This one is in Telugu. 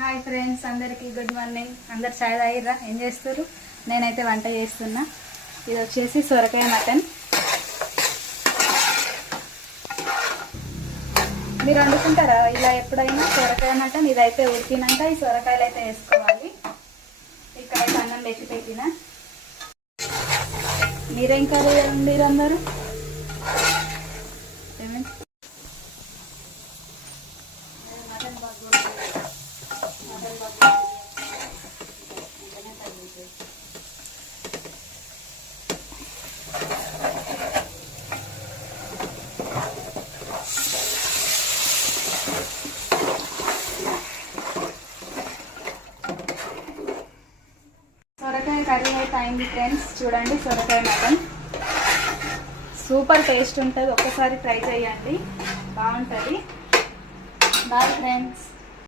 హాయ్ ఫ్రెండ్స్, అందరికీ గుడ్ మార్నింగ్. అందరు చాయ్ తాగిర్రా? ఏం చేస్తారు? నేనైతే వంట చేస్తున్నా. ఇది వచ్చేసి సొరకాయ మటన్. మీరు వండుకుంటారా ఇలా ఎప్పుడైనా సొరకాయ మటన్? ఇదైతే ఉడికినాక ఈ సొరకాయలు అయితే వేసుకోవాలి. ఇక్కడైతే అన్నం పెట్టిన. మీరేం కర్రీ వండిరు అందరూ? సొరకాయ కర్రీ అయితే అయింది ఫ్రెండ్స్. చూడండి, సొరకాయ మటన్ సూపర్ టేస్ట్ ఉంటుంది. ఒక్కసారి ట్రై చేయండి, బాగుంటుంది. Bye friends.